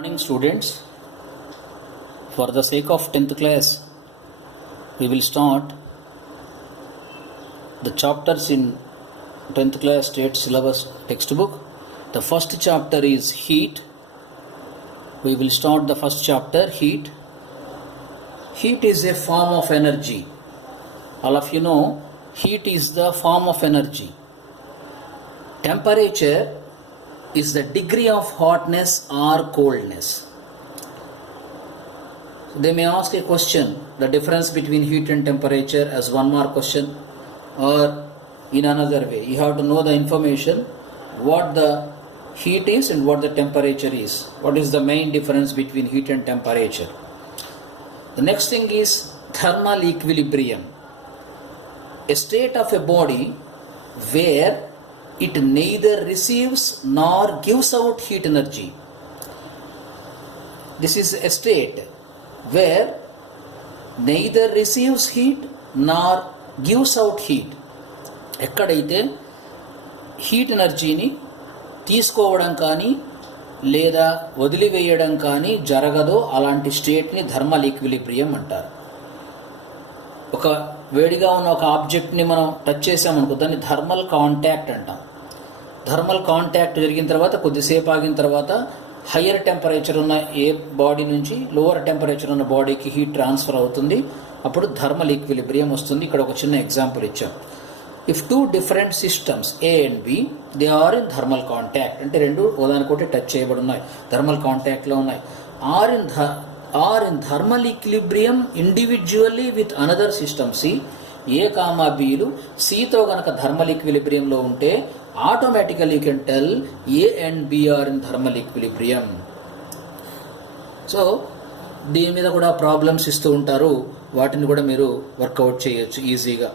Morning students, for the sake of 10th class we will start the chapters in 10th class state syllabus textbook. The first chapter is heat. We will start the first chapter, heat. Heat is a form of energy. All of you know heat is the form of energy. Temperature is the degree of hotness or coldness. So they may ask a question, the difference between heat and temperature, as one more question, or in another way. You have to know the information, what the heat is and what the temperature is. What is the main difference between heat and temperature? The next thing is thermal equilibrium. A state of a body where it neither receives nor gives out heat energy. This is a state where neither receives heat nor gives out heat. ఎక్కడైతే heat ఎనర్జీని తీసుకోవడం కానీ లేదా వదిలివేయడం కానీ జరగదో అలాంటి స్టేట్ని thermal equilibrium అంటారు. ఒక వేడిగా ఉన్న ఒక ఆబ్జెక్ట్ని మనం టచ్ చేసామనుకో దాన్ని థర్మల్ కాంటాక్ట్ అంటాం. థర్మల్ కాంటాక్ట్ జరిగిన తర్వాత కొద్దిసేపు ఆగిన తర్వాత హయ్యర్ టెంపరేచర్ ఉన్న ఏ బాడీ నుంచి లోవర్ టెంపరేచర్ ఉన్న బాడీకి హీట్ ట్రాన్స్ఫర్ అవుతుంది. అప్పుడు థర్మల్ ఈక్విలిబ్రియం వస్తుంది. ఇక్కడ ఒక చిన్న ఎగ్జాంపుల్ ఇచ్చాం. If two different systems A and B they are in thermal contact, అంటే రెండు ఒకదానికొకటి టచ్ చేయబడి ఉన్నాయి, థర్మల్ కాంటాక్ట్లో ఉన్నాయి. Are in thermal equilibrium individually with another system C, A comma బిలు సితో కనుక థర్మల్ ఈక్విలిబ్రియంలో ఉంటే automatically you can tell A and B are in thermal equilibrium. So దీని మీద కూడా ప్రాబ్లమ్స్ ఇస్తూ ఉంటారు, వాటిని కూడా మీరు వర్కౌట్ చేయొచ్చు ఈజీగా.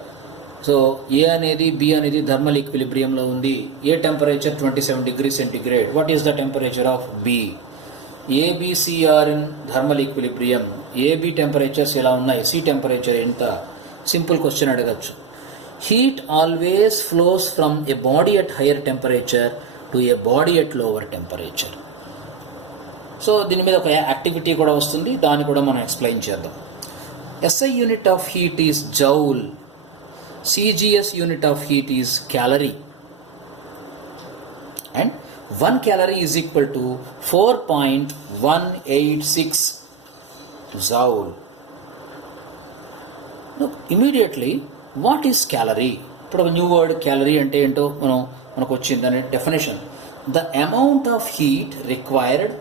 సో ఏ అనేది బి అనేది థర్మల్ ఈక్విలిబ్రియంలో ఉంది. A temperature 27 degrees centigrade. What is the temperature of B? A B C are in thermal equilibrium. A B temperatures ఎలా ఉన్నాయి, సి టెంపరేచర్ ఎంత? సింపుల్ క్వశ్చన్ అడగచ్చు. Heat always flows from a body at higher temperature to a body at lower temperature. So దీని మీద ఒక activity కూడా వస్తుంది, దాన్ని కూడా మనం ఎక్స్ప్లెయిన్ చేద్దాం. SI unit of heat is joule. CGS unit of heat is calorie. And 1 calorie is equal to 4.186 joule. Now, immediately, what is calorie? ఇప్పుడు ఒక న్యూ వర్డ్ క్యాలరీ అంటే ఏంటో మనకు వచ్చింది అనే definition. The amount of heat required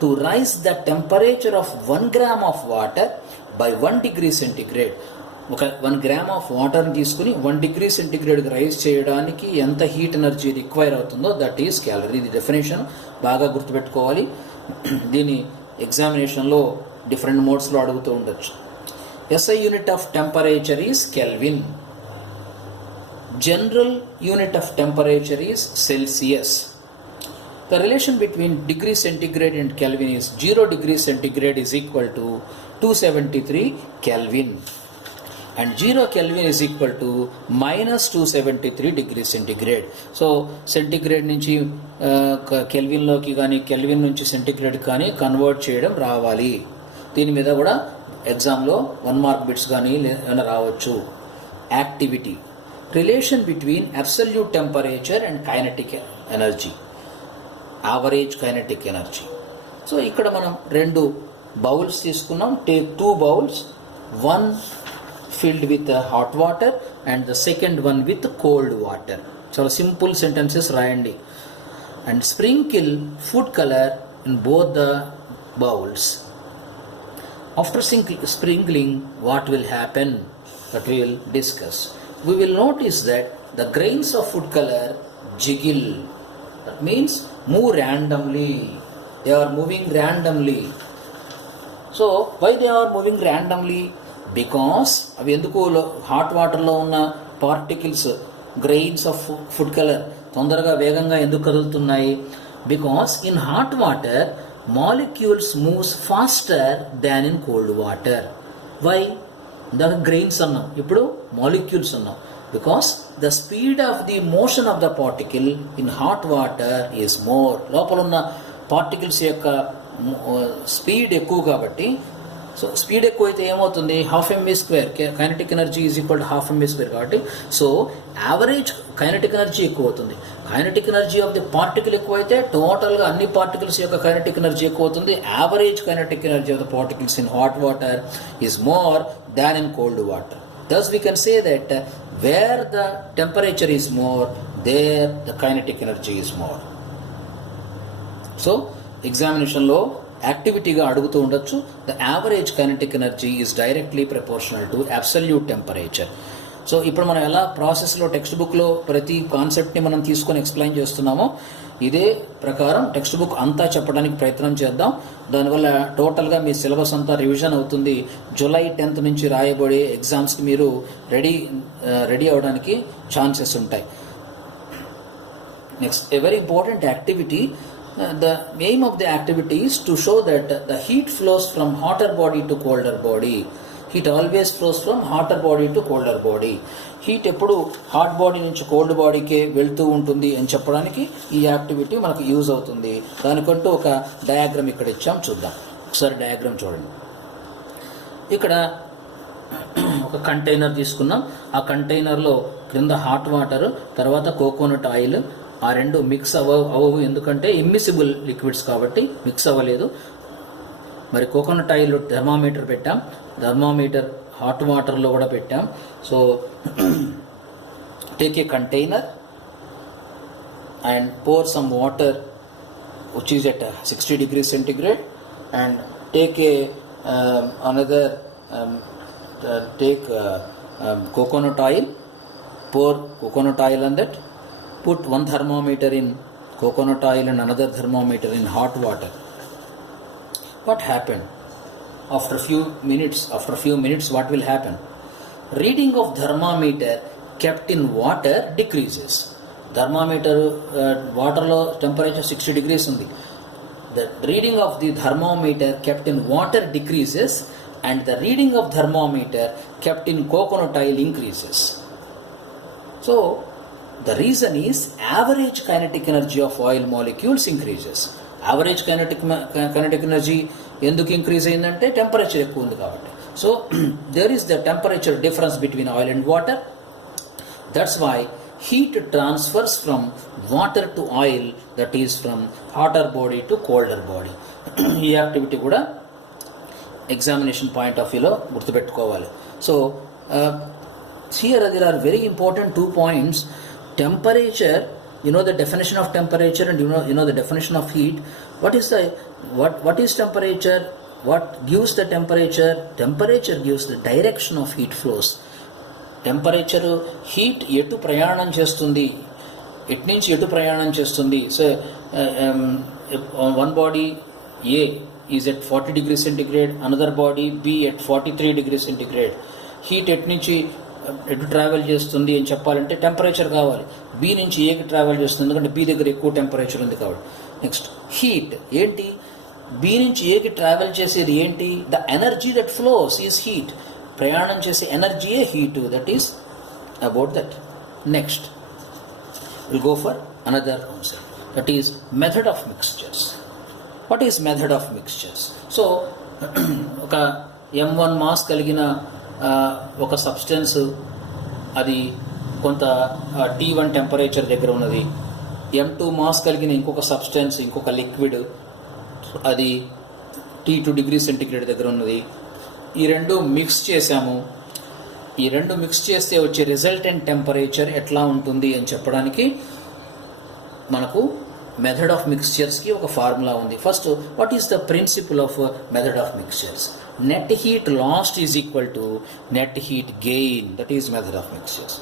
to raise the temperature of 1 gram of water by 1 degree centigrade. ఒక 1 gram of వాటర్ని తీసుకుని 1 degree centigrade రైజ్ చేయడానికి ఎంత హీట్ ఎనర్జీ రిక్వైర్ అవుతుందో దట్ ఈస్ క్యాలరీ. ఇది డెఫినేషన్ బాగా గుర్తుపెట్టుకోవాలి. దీని ఎగ్జామినేషన్లో డిఫరెంట్ మోడ్స్లో అడుగుతూ ఉండొచ్చు. SI unit of temperature is Kelvin. General unit of temperature is Celsius. The relation between degree centigrade and Kelvin is 0 degree centigrade is equal to 273 Kelvin and 0 Kelvin is equal to minus 273 degree centigrade. So centigrade నుంచి కెల్విన్లోకి కానీ kelvin నుంచి centigrade కానీ convert చేయడం రావాలి. దీని మీద కూడా ఎగ్జామ్లో 1 mark బిట్స్ కానీ ఏమైనా రావచ్చు. Activity, relation between absolute temperature and kinetic energy, average kinetic energy. So ఇక్కడ మనం 2 బౌల్స్ తీసుకున్నాం. Take 2 bowls, one filled with hot water and the second one with cold water. చాలా సింపుల్ సెంటెన్సెస్ రాయండి. And sprinkle food colour in both the bowls. After sprinkling, what will happen? That we will discuss. We will notice that the grains of food color jiggle. That means move randomly. They are moving randomly. So why they are moving randomly? Because అవి ఎందుకు hot వాటర్లో ఉన్న particles grains of food colour తొందరగా వేగంగా ఎందుకు కదులుతున్నాయి? Because in hot water molecules moves faster than in cold water. Why? The grains annam, ippudu molecules annam, because the speed of the motion of the particle in hot water is more. లోపల ఉన్న particles యొక్క speed ఎక్కువ కాబట్టి, so speed ఎక్కువ అయితే ఏమవుతుంది, half MB square, kinetic energy is equal to half MB square. కాబట్టి so average kinetic energy ఎక్కువ అవుతుంది. Kinetic energy of the particle ఎక్కువ అయితే టోటల్గా అన్ని పార్టికల్స్ యొక్క కైనటిక్ ఎనర్జీ ఎక్కువ అవుతుంది. Average kinetic energy of the particles in hot water is more than in cold water. Thus we can say that where the temperature is more, there the kinetic energy is more. So examination లో యాక్టివిటీగా అడుగుతూ ఉండొచ్చు. The average kinetic energy is directly proportional to absolute temperature. So ఇప్పుడు మనం ఎలా ప్రాసెస్లో text బుక్లో ప్రతి కాన్సెప్ట్ని మనం తీసుకొని ఎక్స్ప్లెయిన్ చేస్తున్నామో ఇదే ప్రకారం టెక్స్ట్ బుక్ అంతా చెప్పడానికి ప్రయత్నం చేద్దాం. దానివల్ల టోటల్గా మీ సిలబస్ అంతా రివిజన్ అవుతుంది. జూలై 10th నుంచి రాయబడే ఎగ్జామ్స్కి మీరు రెడీ అవడానికి ఛాన్సెస్ ఉంటాయి. Next, a very important activity. The aim of the activity is to show that the heat flows from hotter body to colder body. Heat always flows from hotter body to colder body. Heat ఎప్పుడు hot body నుంచి cold బాడీకే వెళ్తూ ఉంటుంది అని చెప్పడానికి ఈ activity మనకు use అవుతుంది. దానికంటూ ఒక డయాగ్రామ్ ఇక్కడ ఇచ్చాం, చూద్దాం. ఒకసారి డయాగ్రామ్ చూడండి. ఇక్కడ ఒక కంటైనర్ తీసుకున్నాం. ఆ కంటైనర్లో క్రింద హాట్ వాటర్, తర్వాత కోకోనట్ ఆయిల్, ఆ రెండు మిక్స్ అవ్వవు, ఎందుకంటే ఇమ్మిసిబుల్ లిక్విడ్స్ కాబట్టి మిక్స్ అవ్వలేదు. మరి కోకోనట్ ఆయిల్ థర్మామీటర్ పెట్టాం, థర్మామీటర్ హాట్ వాటర్లో కూడా పెట్టాం. So take a container and pour some water which is at 60 degrees centigrade and take another take coconut oil, pour coconut oil on that, put one thermometer in coconut oil and another thermometer in hot water. What happened? After few minutes what will happen? Reading of thermometer kept in water decreases. Thermometer water lo temperature 60 degrees undi. The reading of the thermometer kept in water decreases and the reading of thermometer kept in coconut oil increases. So the reason is average kinetic energy of oil molecules increases. Average kinetic energy ఎందుకు increase అయిందంటే temperature ఎక్కువ ఉంది కాబట్టి. So there is the temperature difference between oil and water. That's why heat transfers from water to oil, that is from hotter body to colder body. ఈ activity కూడా examination point of వ్యూలో గుర్తుపెట్టుకోవాలి. So here there are very important 2 points. Temperature, you know the definition of temperature and you know the definition of heat. What is temperature? What gives the temperature? Temperature gives the direction of heat flows. Temperature heat ఎటు ప్రయాణం చేస్తుంది, ఎటు నుంచి ఎటు ప్రయాణం చేస్తుంది. So one body A is at 40 degrees centigrade, another body B at 43 degrees centigrade. Heat ఎటు నుంచి ఎటు ట్రావెల్ చేస్తుంది అని చెప్పాలంటే టెంపరేచర్ కావాలి. బి నుంచి ఏకి ట్రావెల్ చేస్తుంది, ఎందుకంటే బి దగ్గర ఎక్కువ టెంపరేచర్ ఉంది కాబట్టి. నెక్స్ట్, హీట్ ఏంటి? బి నుంచి ఏకి ట్రావెల్ చేసేది ఏంటి? The energy that flows is heat. ప్రయాణం చేసే ఎనర్జీయే హీట్. That is about that. Next will go for another concept, that is method of mixtures. What is method of mixtures? So ఒక M1 మాస్ కలిగిన ఒక సబ్స్టెన్స్, అది కొంత T1 టెంపరేచర్ దగ్గర ఉన్నది. M2 మాస్ కలిగిన ఇంకొక సబ్స్టెన్స్, ఇంకొక లిక్విడ్, అది T2 degrees centigrade దగ్గర ఉన్నది. ఈ రెండు మిక్స్ చేసాము. ఈ రెండు మిక్స్ చేస్తే వచ్చే రిజల్టెంట్ టెంపరేచర్ ఎట్లా ఉంటుంది అని చెప్పడానికి మనకు మెథడ్ ఆఫ్ మిక్స్చర్స్కి ఒక ఫార్ములా ఉంది. First, what is the principle of method of mixtures? Net heat lost is equal to net heat gain. That is method of mixtures.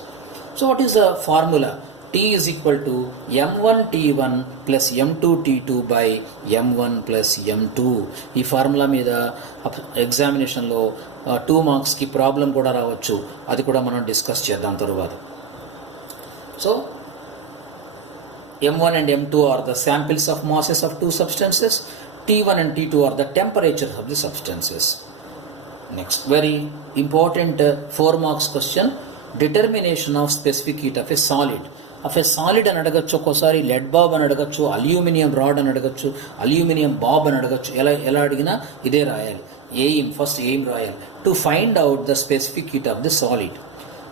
So what is the formula? T is equal to M1 T1 plus M2 T2 by M1 plus M2. ఈ formula మీద ఎగ్జామినేషన్లో 2 మార్క్స్కి problem కూడా రావచ్చు. అది కూడా మనం discuss చేద్దాం తరువాత. So M1 and M2 are the samples of masses of 2 substances. T1 and T2 are the temperatures of the substances. Next, very important 4 marks question. Determination of specific heat of a solid. Of a solid అని అడగచ్చు, ఒక్కోసారి lead Bob అని అడగచ్చు, aluminium rod అని అడగచ్చు, aluminium Bob అని అడగచ్చు. ఎలా అడిగినా ఇదే రాయాలి. ఫస్ట్ ఎయిమ్ రాయాలి. To find out the specific heat of the solid.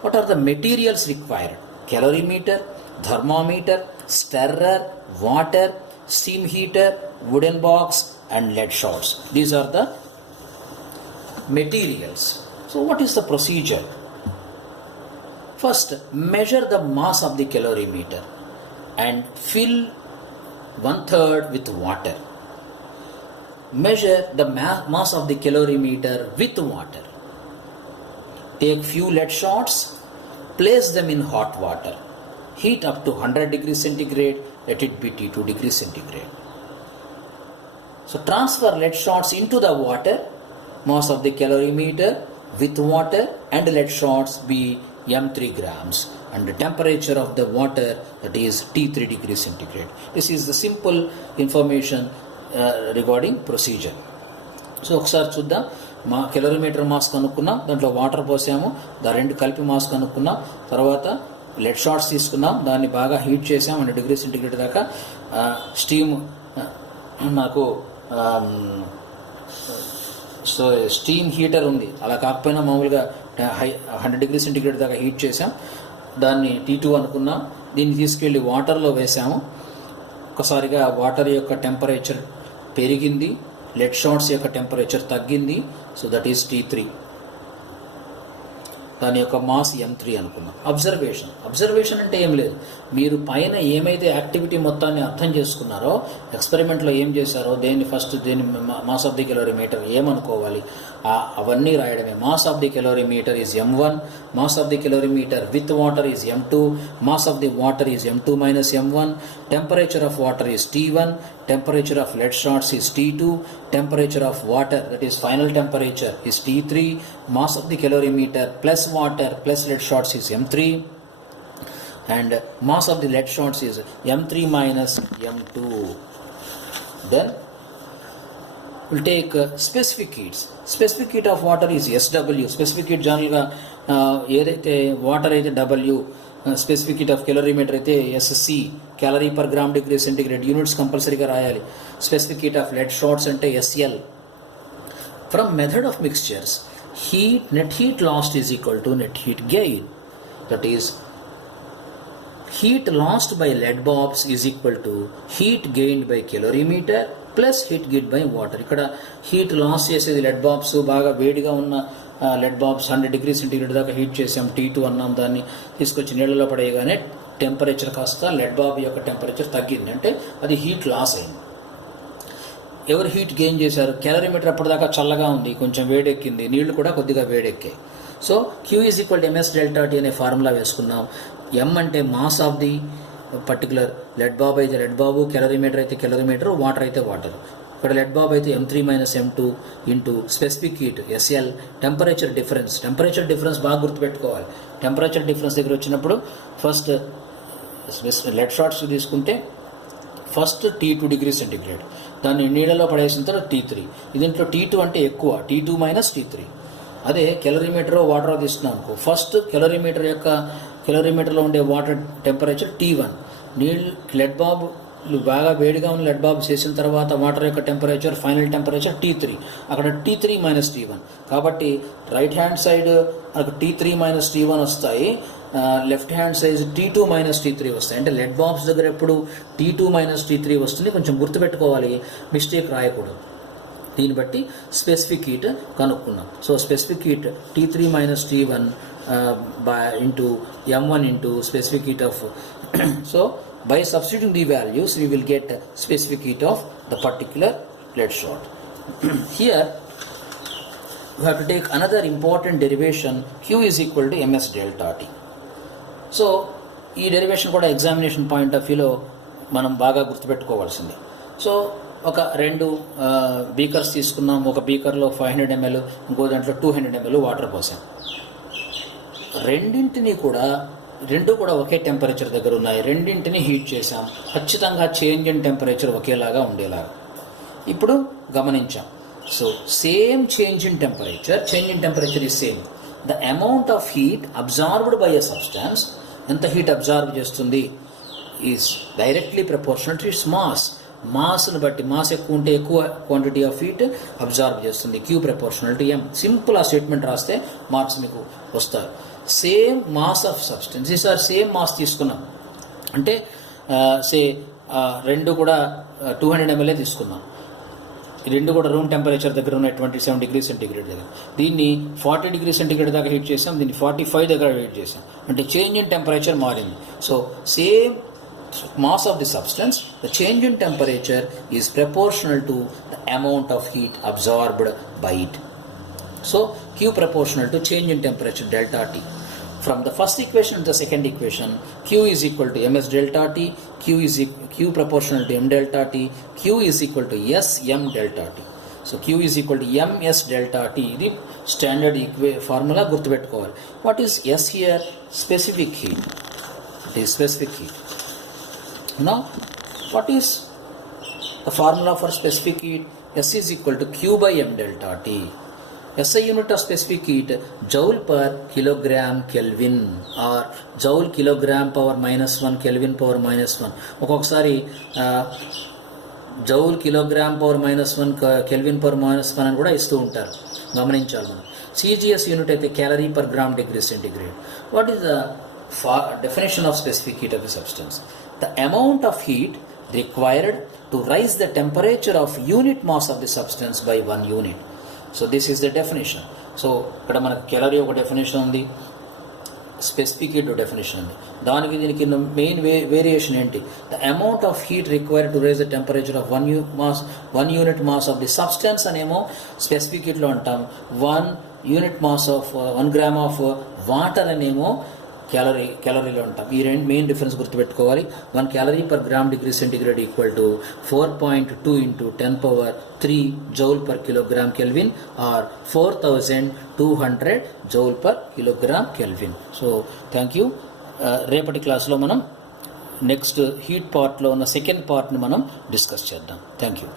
What are the materials required? Calorimeter, thermometer, stirrer, water, steam heater, wooden box and lead shots. These are the materials. So what is the procedure? First, measure the mass of the calorimeter and fill 1/3 with water. Measure the mass of the calorimeter with water. Take few lead shots, place them in hot water. Heat up to 100 degrees centigrade. Let it be T2 degrees centigrade. So transfer lead shots into the water. Mass of the calorimeter with water and lead shots be m3 grams, and the temperature of the water, that is T3 degrees centigrade. This is the simple information regarding procedure. So ఒకసారి చూద్దాం. Calorimeter mass కనుక్కున్నాం, దాంట్లో water పోసాము, రెండు కలిపి mass కనుక్కున్నాం, తర్వాత lead shots తీసుకున్నాం, దాన్ని బాగా heat చేసాం 100 డిగ్రీ సెంటిగ్రేడ్ దాకా. స్టీమ్ నాకు సో స్టీమ్ హీటర్ ఉంది, అలా కాకపోయినా మామూలుగా 100 డిగ్రీ సెంటిగ్రేడ్ దాకా హీట్ చేసాం. దాన్ని T2 అనుకున్నాం. దీన్ని తీసుకెళ్ళి వాటర్లో వేసాము. ఒకసారిగా వాటర్ యొక్క టెంపరేచర్ పెరిగింది, లెడ్ షాట్స్ యొక్క టెంపరేచర్ తగ్గింది. So that is T3. దాని యొక్క మాస్ m3 అనుకున్నాం. అబ్జర్వేషన్ అంటే ఏం లేదు, మీరు పైన ఏమైతే యాక్టివిటీ మొత్తాన్ని అర్థం చేసుకున్నారో, ఎక్స్పెరిమెంట్లో ఏం చేశారో, దేని మాస్ ఆఫ్ ది కెలోరీమీటర్ ఏమనుకోవాలి, అవన్నీ రాయడమే. Mass of the calorimeter is m1, mass of the calorimeter with water is m2, mass of the water is m2 minus m1, temperature of water is T1, temperature of lead shots is T2, temperature of water, that is final temperature, is T3, mass of the calorimeter plus water plus lead shots is m3, and mass of the lead shots is m3 minus m2. Then we'll take specific heats. Specific heat of water is SW. Specific heat general ga edaithe water aithe W, specific heat of calorimeter అయితే SC, calorie per gram degree centigrade, units కంపల్సరీగా రాయాలి. Specific heat of lead shots అంటే SL. From method of mixtures, net heat lost is equal to net heat gain. That is heat lost by lead bobs is equal to heat gained by calorimeter plus heat gained by water. ఇక్కడ heat loss చేసేది lead bobs, బాగా వేడిగా ఉన్న lead bobs 100 degree centigrade దాకా heat చేసాం, T2 అన్నాం. దాన్ని తీసుకొచ్చి నీళ్ళలో పడేయగానే టెంపరేచర్ కాస్త లెడ్ బాబ్ యొక్క టెంపరేచర్ తగ్గింది, అంటే అది హీట్ లాస్ అయింది. ఎవరు హీట్ గెయిన్ చేశారు? క్యాలరీమీటర్ అప్పటిదాకా చల్లగా ఉంది, కొంచెం వేడెక్కింది, నీళ్లు కూడా కొద్దిగా వేడెక్కాయి. So Q is equal to MS delta T అనే ఫార్ములా వేసుకున్నాం. M అంటే mass of the particular lead bob అయితే లెడ్ బాబు, క్యాలరీమీటర్ అయితే క్యాలరీమీటర్, వాటర్ అయితే వాటర్. ఇక్కడ లెడ్ బాబ్ అయితే m3 minus m2 into specific heat SL, temperature difference బాగా గుర్తుపెట్టుకోవాలి. టెంపరేచర్ డిఫరెన్స్ దగ్గర వచ్చినప్పుడు ఫస్ట్ లెడ్ షాట్స్ తీసుకుంటే ఫస్ట్ T2 డిగ్రీ సెంటిగ్రేడ్, దాన్ని నీళ్ళలో పడేసిన తర్వాత T3. దీంట్లో T2 అంటే ఎక్కువ, T2 minus T3. అదే కెలోరీమీటర్ వాటర్ తీసుకున్నాం అనుకో, ఫస్ట్ కెలోరీమీటర్లో ఉండే water temperature T1, lead Bob బాగా వేడిగా ఉన్న లెడ్ బాబ్ చేసిన తర్వాత వాటర్ యొక్క టెంపరేచర్ ఫైనల్ టెంపరేచర్ T3, అక్కడ T3 minus T1. కాబట్టి రైట్ హ్యాండ్ సైడ్ అక్కడ T3 minus T1 వస్తాయి, left hand size T2 minus T3 వస్తాయి. అంటే లెడ్ బాబ్స్ దగ్గర ఎప్పుడు T2 minus T3 వస్తుంది, కొంచెం గుర్తుపెట్టుకోవాలి, మిస్టేక్ రాయకూడదు. దీన్ని బట్టి స్పెసిఫిక్ హీట్ కనుక్కున్నాం. So specific heat T3 minus T1 into M1 into specific heat of so by substituting the values we will get specific heat of the particular lead shot. Here we have to take another important derivation, Q is equal to MS delta T. So ఈ derivation కూడా examination point of వ్యూలో మనం బాగా గుర్తుపెట్టుకోవాల్సింది. So ఒక రెండు beakers తీసుకున్నాం, ఒక బీకర్లో 500 ml, ఇంకో దాంట్లో 200 ml వాటర్ పోసాం. రెండు కూడా ఒకే టెంపరేచర్ దగ్గర ఉన్నాయి, రెండింటిని హీట్ చేసాం. ఖచ్చితంగా చేంజ్ ఇన్ టెంపరేచర్ ఒకేలాగా ఉండేలాగా ఇప్పుడు గమనించాం. So same change in temperature is same. The amount of heat absorbed by a substance ఎంత హీట్ అబ్జార్బ్ చేస్తుంది is directly proportional to its మాస్ని బట్టి మాస్ ఎక్కువ ఉంటే ఎక్కువ క్వాంటిటీ ఆఫ్ హీట్ అబ్జార్బ్ చేస్తుంది. Q proportional to M. Simple ఆ statement రాస్తే మార్క్స్ మీకు వస్తాయి. సేమ్ మాస్ ఆఫ్ సబ్స్టెన్స్ ఈసారి సేమ్ మాస్ తీసుకున్నాం అంటే రెండు కూడా 200 ml తీసుకున్నాం. ఈ రెండు కూడా రూమ్ టెంపరేచర్ దగ్గర ఉన్న 27 degrees centigrade దగ్గర. దీన్ని 40 degrees centigrade దాకా హీట్ చేసాం, దీన్ని 45 దగ్గర హీట్ చేసాం. అంటే చేంజ్ ఇన్ టెంపరేచర్ మారింది. So same mass of the substance, the change in temperature is proportional to the amount of heat absorbed by it. So Q proportional to change in temperature delta T. From the first equation to the second equation, Q is equal to ms delta T, Q proportional to m delta T, Q is equal to S m delta T. So Q is equal to ms delta T. ఇది standard formula గుర్తుపెట్టుకోవాలి. What is S here? Specific heat. It is specific heat. Now, what is the formula for specific heat? S is equal to Q by m delta T. SI unit of specific heat joule per kilogram Kelvin or joule kilogram power -1 Kelvin power -1. ఒక్కొక్కసారి joule kilogram power -1 kelvin power -1 అని కూడా ఇస్తూ ఉంటారు, గమనించాలి మనం. CGS unit అయితే calorie per gram degree centigrade. What is the definition of specific heat of the substance? The amount of heat required to raise the temperature of unit mass of the substance by 1 unit. So this is the definition. So ikkada manaku calorie oka definition undi, specific heat definition undi. దానికి దీనికి main variation ఏంటి? The amount of heat required to raise the temperature of 1 unit mass of the substance అనేమో specific heat లో అంటాం. 1 unit mass of 1 gram of water అనేమో క్యాలరీలో ఉంటాం. ఈ రెండు main difference గుర్తుపెట్టుకోవాలి. 1 calorie per gram degree centigrade equal to 4.2 into 10 power 3 joule per kilogram Kelvin or 4200 joule per kilogram Kelvin. So thank you. రేపటి క్లాస్లో మనం next heat పార్ట్లో ఉన్న second పార్ట్ని మనం డిస్కస్ చేద్దాం. Thank you.